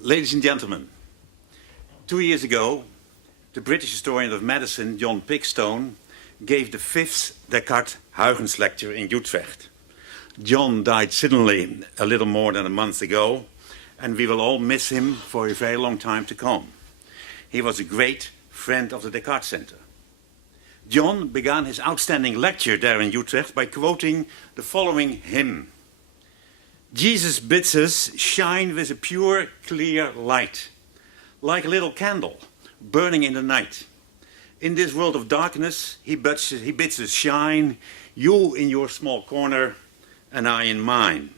Ladies and gentlemen, 2 years ago, the British historian of medicine, John Pickstone, gave the 5th Descartes Huygens lecture in Utrecht. John died suddenly a little more than a month ago, and we will all miss him for a very long time to come. He was a great friend of the Descartes Center. John began his outstanding lecture there in Utrecht by quoting the following hymn. Jesus bids us shine with a pure, clear light, like a little candle burning in the night. In this world of darkness, he bids us shine, you in your small corner and I in mine.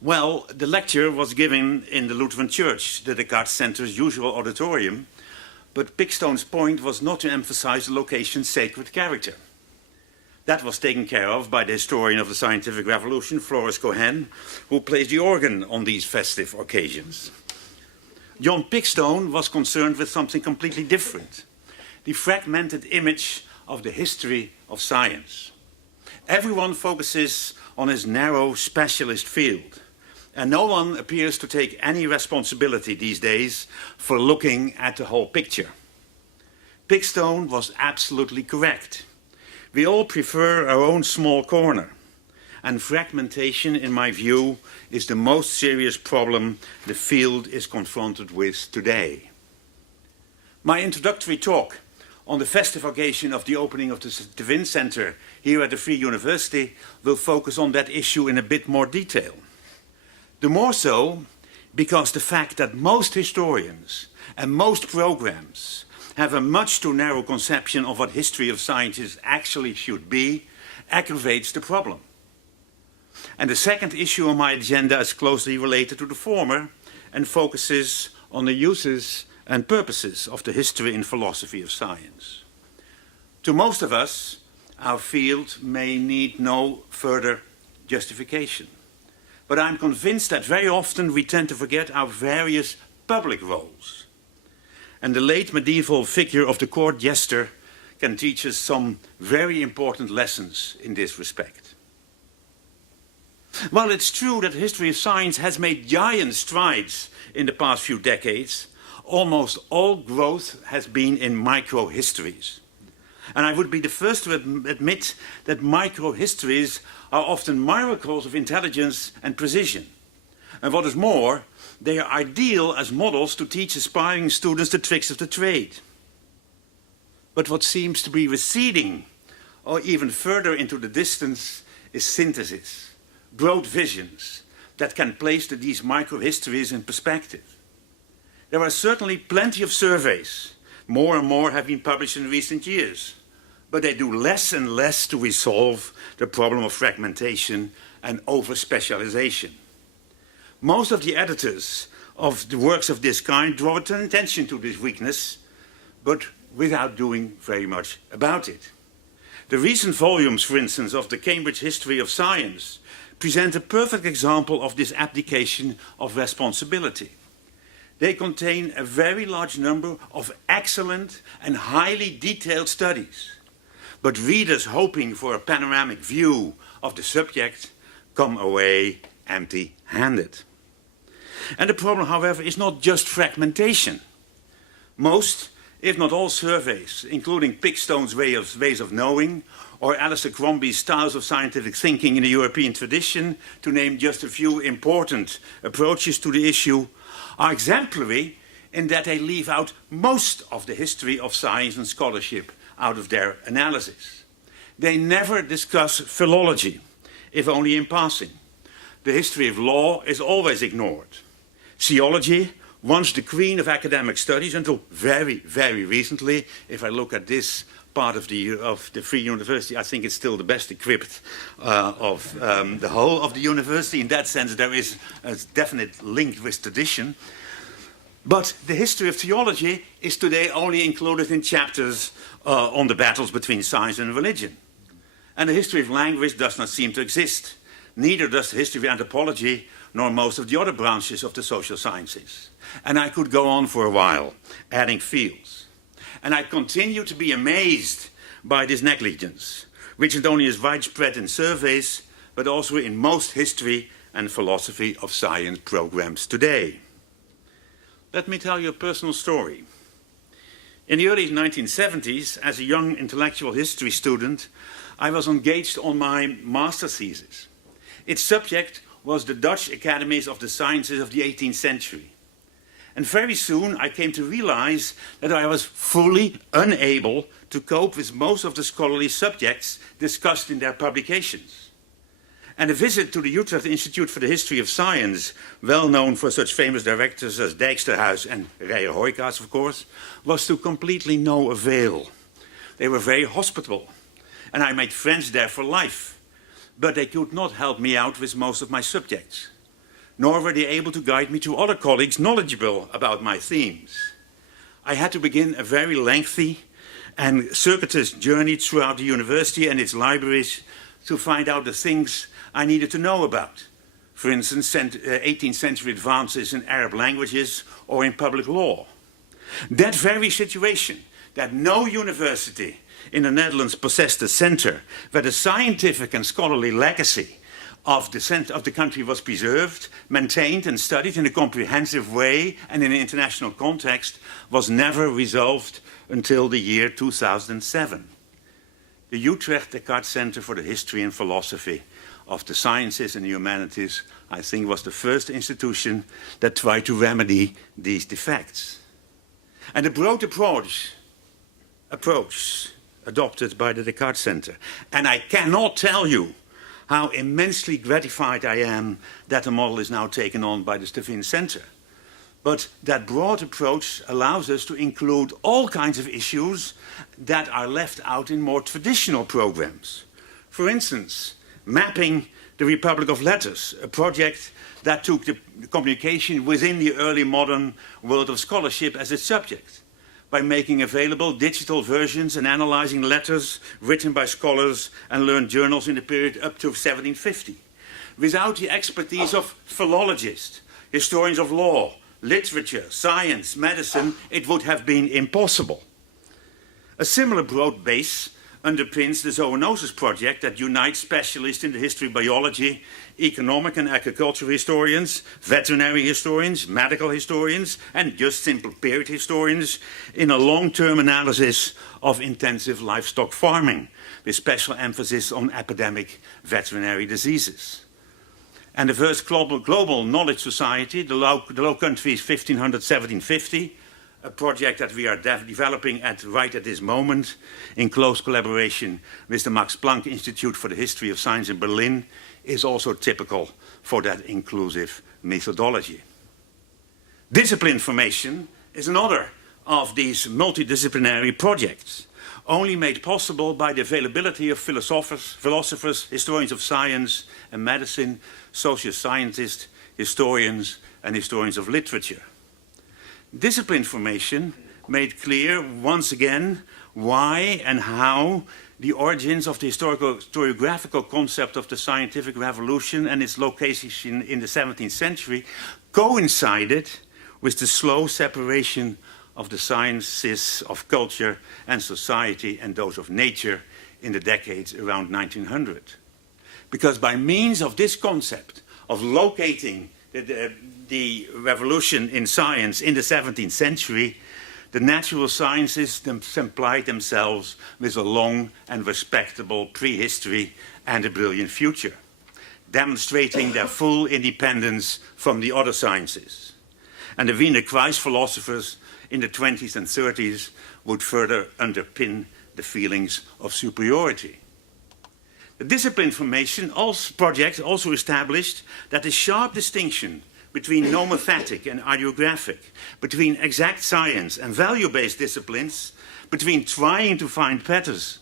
Well, the lecture was given in the Lutheran Church, the Descartes Center's usual auditorium, but Pickstone's point was not to emphasize the location's sacred character. That was taken care of by the historian of the scientific revolution, Floris Cohen, who plays the organ on these festive occasions. John Pickstone was concerned with something completely different, the fragmented image of the history of science. Everyone focuses on his narrow specialist field, and no one appears to take any responsibility these days for looking at the whole picture. Pickstone was absolutely correct. We all prefer our own small corner, and fragmentation, in my view, is the most serious problem the field is confronted with today. My introductory talk on the festive occasion of the opening of the Stevin Center here at the Free University will focus on that issue in a bit more detail. The more so because the fact that most historians and most programs have a much too narrow conception of what history of sciences actually should be aggravates the problem. And the second issue on my agenda is closely related to the former and focuses on the uses and purposes of the history and philosophy of science. To most of us, our field may need no further justification. But I'm convinced that very often we tend to forget our various public roles. And the late medieval figure of the court jester can teach us some very important lessons in this respect. While it's true that the history of science has made giant strides in the past few decades, almost all growth has been in micro-histories. And I would be the first to admit that micro-histories are often miracles of intelligence and precision. And what is more, they are ideal as models to teach aspiring students the tricks of the trade. But what seems to be receding, or even further into the distance, is synthesis, broad visions that can place these micro-histories in perspective. There are certainly plenty of surveys. More and more have been published in recent years, but they do less and less to resolve the problem of fragmentation and over-specialization. Most of the editors of the works of this kind draw attention to this weakness, but without doing very much about it. The recent volumes, for instance, of the Cambridge History of Science present a perfect example of this abdication of responsibility. They contain a very large number of excellent and highly detailed studies. But readers hoping for a panoramic view of the subject come away empty-handed. And the problem, however, is not just fragmentation. Most, if not all surveys, including Pickstone's ways of knowing, or Alistair Crombie's styles of scientific thinking in the European tradition, to name just a few important approaches to the issue, are exemplary in that they leave out most of the history of science and scholarship out of their analysis. They never discuss philology, if only in passing. The history of law is always ignored. Theology, once the queen of academic studies until very, very recently, if I look at this part of the Free University, I think it's still the best equipped of the whole of the university. In that sense, there is a definite link with tradition. But the history of theology is today only included in chapters on the battles between science and religion. And the history of language does not seem to exist. Neither does the history of anthropology, nor most of the other branches of the social sciences. And I could go on for a while, adding fields. And I continue to be amazed by this negligence, which not only is widespread in surveys, but also in most history and philosophy of science programs today. Let me tell you a personal story. In the early 1970s, as a young intellectual history student, I was engaged on my master's thesis. Its subject was the Dutch academies of the sciences of the 18th century. And very soon I came to realize that I was fully unable to cope with most of the scholarly subjects discussed in their publications. And a visit to the Utrecht Institute for the History of Science, well known for such famous directors as Dijksterhuis and Reijer Hoijkaas, of course, was to completely no avail. They were very hospitable, and I made friends there for life. But they could not help me out with most of my subjects, nor were they able to guide me to other colleagues knowledgeable about my themes. I had to begin a very lengthy and circuitous journey throughout the university and its libraries to find out the things I needed to know about. For instance, 18th century advances in Arab languages or in public law. That very situation, that no university in the Netherlands possessed a center where the scientific and scholarly legacy of the country was preserved, maintained and studied in a comprehensive way and in an international context, was never resolved until the year 2007. The Utrecht Descartes Center for the History and Philosophy of the Sciences and the Humanities, I think, was the first institution that tried to remedy these defects. And the broad approach adopted by the Descartes Center. And I cannot tell you how immensely gratified I am that the model is now taken on by the Stevin Center. But that broad approach allows us to include all kinds of issues that are left out in more traditional programs. For instance, mapping the Republic of Letters, a project that took the communication within the early modern world of scholarship as its subject, by making available digital versions and analyzing letters written by scholars and learned journals in the period up to 1750. Without the expertise of philologists, historians of law, literature, science, medicine, it would have been impossible. A similar broad base underpins the Zoonosis project that unites specialists in the history of biology, economic and agricultural historians, veterinary historians, medical historians, and just simple period historians in a long-term analysis of intensive livestock farming, with special emphasis on epidemic veterinary diseases. And the first global knowledge society, the Low Countries 1500-1750, a project that we are developing right at this moment in close collaboration with the Max Planck Institute for the History of Science in Berlin, is also typical for that inclusive methodology. Discipline formation is another of these multidisciplinary projects, only made possible by the availability of philosophers, historians of science and medicine, social scientists, historians, and historians of literature. Discipline formation made clear once again why and how the origins of the historiographical concept of the scientific revolution and its location in the 17th century coincided with the slow separation of the sciences of culture and society and those of nature in the decades around 1900. Because by means of this concept of locating the revolution in science in the 17th century, the natural sciences supplied themselves with a long and respectable prehistory and a brilliant future, demonstrating their full independence from the other sciences. And the Wiener Kreis philosophers in the 20s and 30s would further underpin the feelings of superiority. The discipline formation project also established that the sharp distinction between nomothetic and ideographic, between exact science and value-based disciplines, between trying to find patterns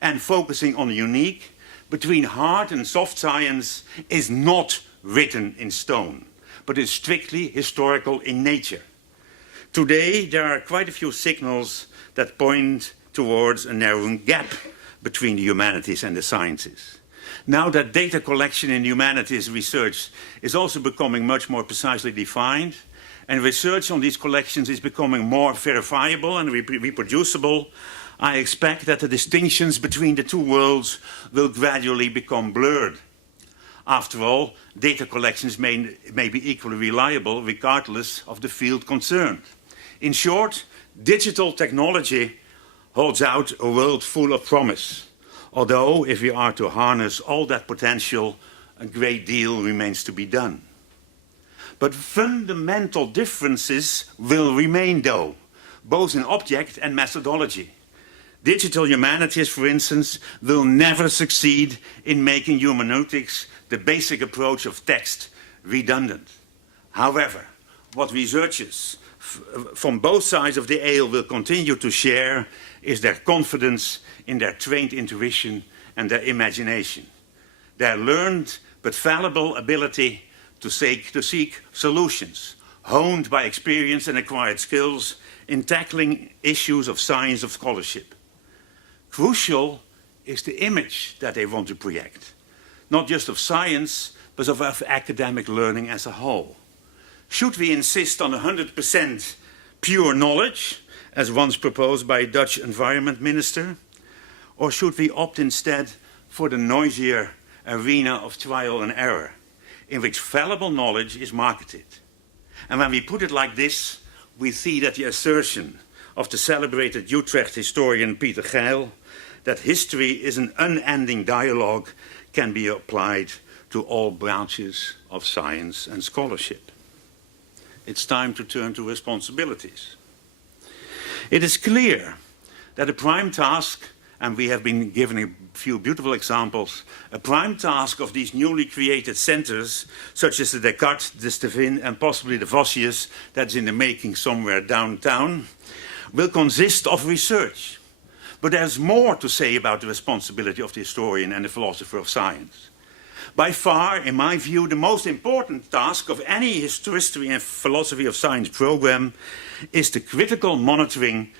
and focusing on the unique, between hard and soft science, is not written in stone, but is strictly historical in nature. Today, there are quite a few signals that point towards a narrowing gap between the humanities and the sciences. Now that data collection in humanities research is also becoming much more precisely defined, and research on these collections is becoming more verifiable and reproducible, I expect that the distinctions between the two worlds will gradually become blurred. After all, data collections may be equally reliable regardless of the field concerned. In short, digital technology holds out a world full of promise. Although, if we are to harness all that potential, a great deal remains to be done. But fundamental differences will remain, though, both in object and methodology. Digital humanities, for instance, will never succeed in making hermeneutics, the basic approach of text, redundant. However, what researchers from both sides of the aisle will continue to share is their confidence in their trained intuition and their imagination, their learned but fallible ability to seek solutions, honed by experience and acquired skills in tackling issues of science of scholarship. Crucial is the image that they want to project, not just of science, but of academic learning as a whole. Should we insist on 100% pure knowledge, as once proposed by a Dutch environment minister? Or should we opt instead for the noisier arena of trial and error, in which fallible knowledge is marketed? And when we put it like this, we see that the assertion of the celebrated Utrecht historian Peter Geil, that history is an unending dialogue, can be applied to all branches of science and scholarship. It's time to turn to responsibilities. It is clear that a prime task, and we have been given a few beautiful examples, a prime task of these newly created centers, such as the Descartes, the Stevin, and possibly the Vossius, that's in the making somewhere downtown, will consist of research. But there's more to say about the responsibility of the historian and the philosopher of science. By far, in my view, the most important task of any history and philosophy of science program is the critical monitoring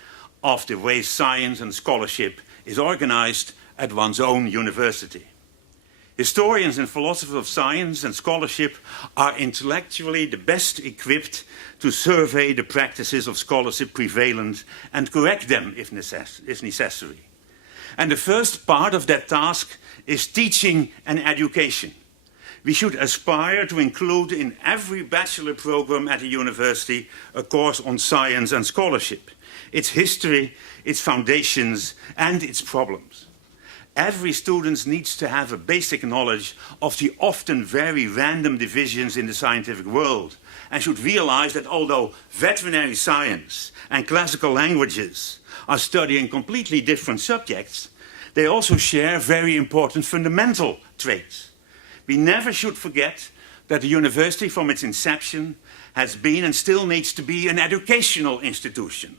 of the way science and scholarship is organized at one's own university. Historians and philosophers of science and scholarship are intellectually the best equipped to survey the practices of scholarship prevalent and correct them if necessary. And the first part of that task is teaching and education. We should aspire to include in every bachelor program at a university a course on science and scholarship, its history, its foundations, and its problems. Every student needs to have a basic knowledge of the often very random divisions in the scientific world, and should realize that although veterinary science and classical languages are studying completely different subjects, they also share very important fundamental traits. We never should forget that the university from its inception has been and still needs to be an educational institution.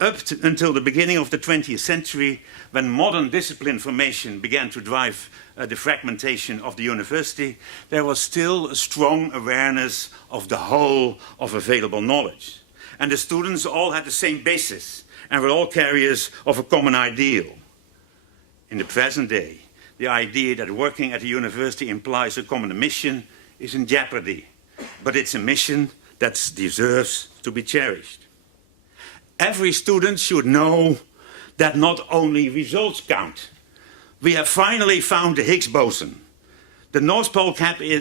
Until the beginning of the 20th century, when modern discipline formation began to drive the fragmentation of the university, there was still a strong awareness of the whole of available knowledge. And the students all had the same basis and were all carriers of a common ideal. In the present day, the idea that working at a university implies a common mission is in jeopardy, but it's a mission that deserves to be cherished. Every student should know that not only results count. We have finally found the Higgs boson. The North Pole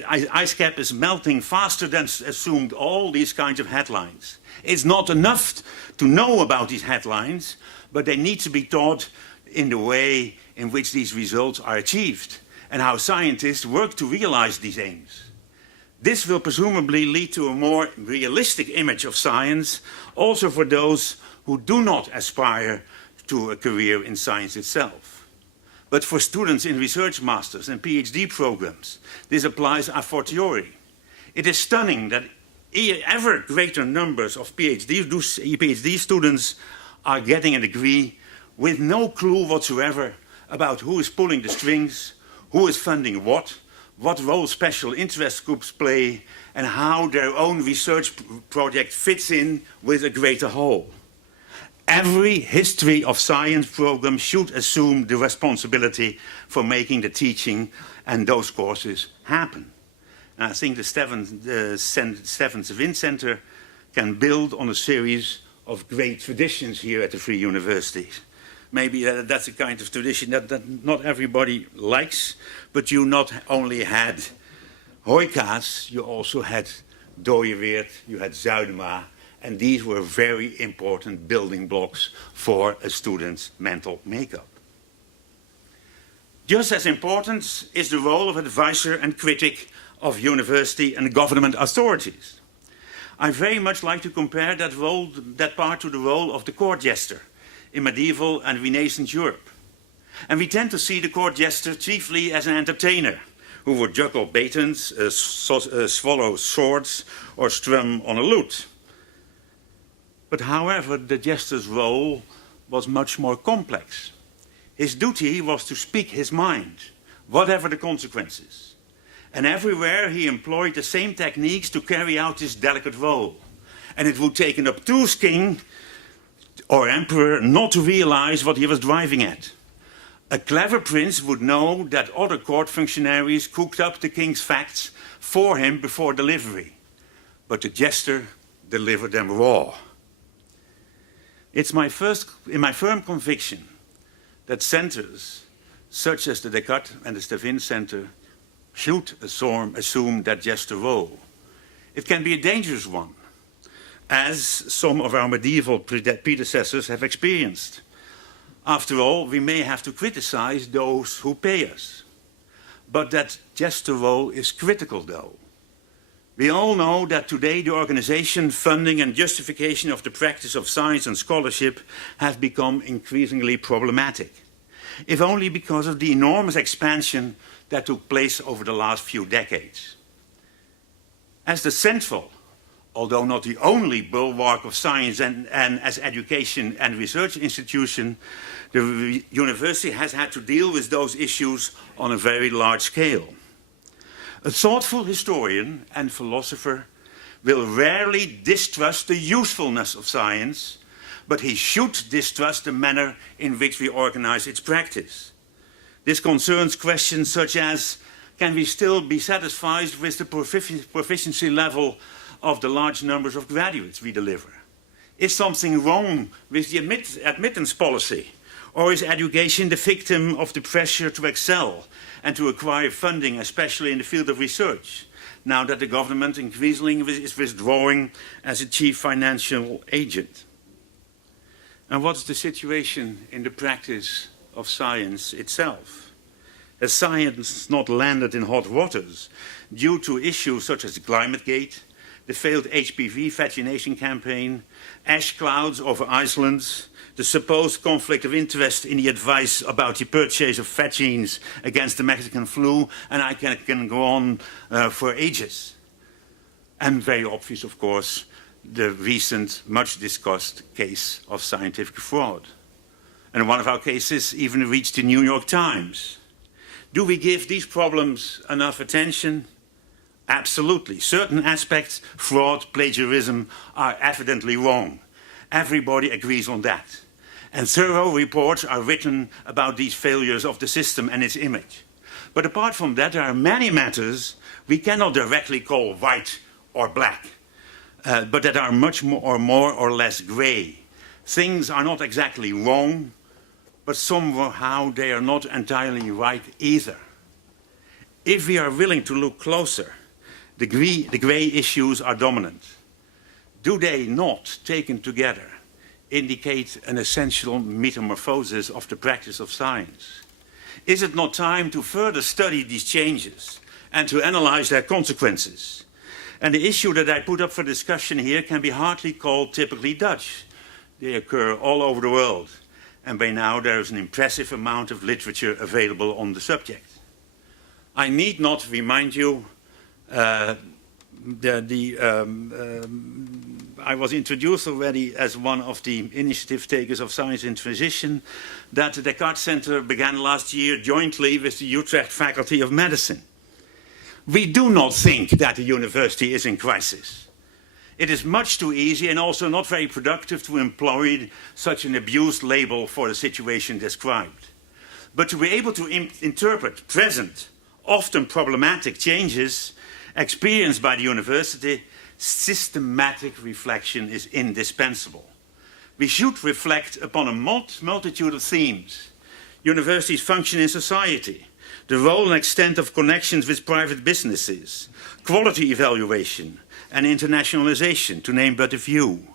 ice cap is melting faster than assumed. All these kinds of headlines. It's not enough to know about these headlines, but they need to be taught in the way in which these results are achieved and how scientists work to realize these aims. This will presumably lead to a more realistic image of science, also for those who do not aspire to a career in science itself. But for students in research masters and PhD programs, this applies a fortiori. It is stunning that ever greater numbers of PhD students are getting a degree with no clue whatsoever about who is pulling the strings, who is funding what role special interest groups play, and how their own research project fits in with a greater whole. Every history of science program should assume the responsibility for making the teaching and those courses happen. And I think the Stevin Center can build on a series of great traditions here at the Free Universities. Maybe that's a kind of tradition that not everybody likes, but you not only had Hoyka's, you also had Dooyeweerd, you had Zuidema, and these were very important building blocks for a student's mental makeup. Just as important is the role of advisor and critic of university and government authorities. I very much like to compare that part to the role of the court jester in medieval and Renaissance Europe. And we tend to see the court jester chiefly as an entertainer who would juggle batons, swallow swords, or strum on a lute. But however, the jester's role was much more complex. His duty was to speak his mind, whatever the consequences. And everywhere he employed the same techniques to carry out this delicate role. And it would take an obtuse king or emperor not to realize what he was driving at. A clever prince would know that other court functionaries cooked up the king's facts for him before delivery. But the jester delivered them raw. It's my firm conviction that centers such as the Descartes and the Stevin Center should assume that jester role. It can be a dangerous one, as some of our medieval predecessors have experienced. After all, we may have to criticize those who pay us. But that jester role is critical, though. We all know that today the organization, funding and justification of the practice of science and scholarship have become increasingly problematic, if only because of the enormous expansion that took place over the last few decades. As the central, although not the only bulwark of science and as education and research institution, the university has had to deal with those issues on a very large scale. A thoughtful historian and philosopher will rarely distrust the usefulness of science, but he should distrust the manner in which we organize its practice. This concerns questions such as, can we still be satisfied with the proficiency level of the large numbers of graduates we deliver? Is something wrong with the admittance policy? Or is education the victim of the pressure to excel and to acquire funding, especially in the field of research, now that the government increasingly is withdrawing as a chief financial agent? And what's the situation in the practice of science itself? Has science not landed in hot waters due to issues such as Climategate, the failed HPV vaccination campaign, ash clouds over Iceland, the supposed conflict of interest in the advice about the purchase of vaccines against the Mexican flu, and I can go on for ages. And very obvious, of course, the recent, much discussed case of scientific fraud. And one of our cases even reached the New York Times. Do we give these problems enough attention? Absolutely. Certain aspects, fraud, plagiarism, are evidently wrong. Everybody agrees on that. And thorough reports are written about these failures of the system and its image. But apart from that, there are many matters we cannot directly call white or black, but that are much more or less gray. Things are not exactly wrong, but somehow they are not entirely right either. If we are willing to look closer, the gray issues are dominant. Do they not, taken together, indicate an essential metamorphosis of the practice of science? Is it not time to further study these changes and to analyze their consequences? And the issue that I put up for discussion here can be hardly called typically Dutch. They occur all over the world, and by now there is an impressive amount of literature available on the subject. I need not remind you I was introduced already as one of the initiative takers of Science in Transition, that the Descartes Center began last year jointly with the Utrecht Faculty of Medicine. We do not think that the university is in crisis. It is much too easy and also not very productive to employ such an abused label for the situation described. But to be able to interpret present, often problematic changes experienced by the university, systematic reflection is indispensable. We should reflect upon a multitude of themes. Universities' function in society, the role and extent of connections with private businesses, quality evaluation, and internationalization, to name but a few.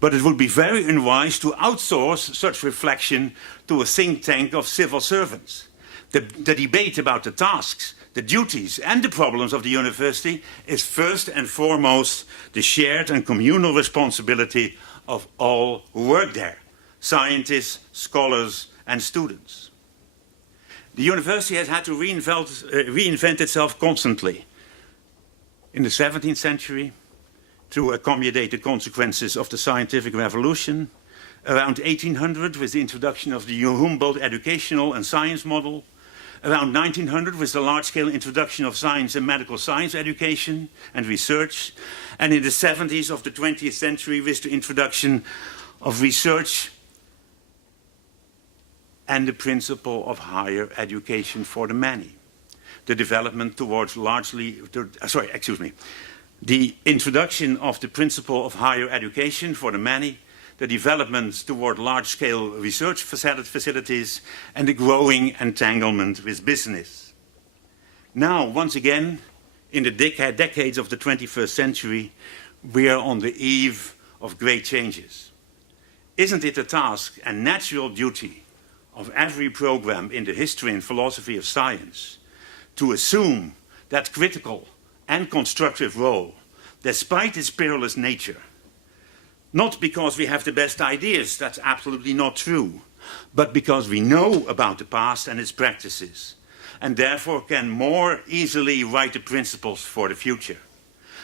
But it would be very unwise to outsource such reflection to a think tank of civil servants. The debate about the tasks, the duties, and the problems of the university is first and foremost the shared and communal responsibility of all who work there, scientists, scholars, and students. The university has had to reinvent itself constantly. In the 17th century, to accommodate the consequences of the scientific revolution, around 1800 with the introduction of the Humboldt educational and science model, around 1900 with the large-scale introduction of science and medical science education and research, and in the 70s of the 20th century with the introduction of research and the principle of higher education for the many. The development towards the introduction of the principle of higher education for the many, the development toward large-scale research facilities, and the growing entanglement with business. Now, once again, in the decades of the 21st century, we are on the eve of great changes. Isn't it a task and natural duty of every program in the history and philosophy of science to assume that critical and constructive role, despite its perilous nature? Not because we have the best ideas, that's absolutely not true, but because we know about the past and its practices, and therefore can more easily write the principles for the future.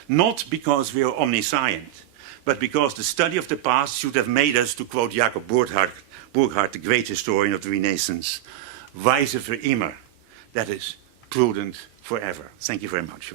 Not because we are omniscient, but because the study of the past should have made us, to quote Jacob Burckhardt, the great historian of the Renaissance, weise für immer, that is, prudent forever. Thank you very much.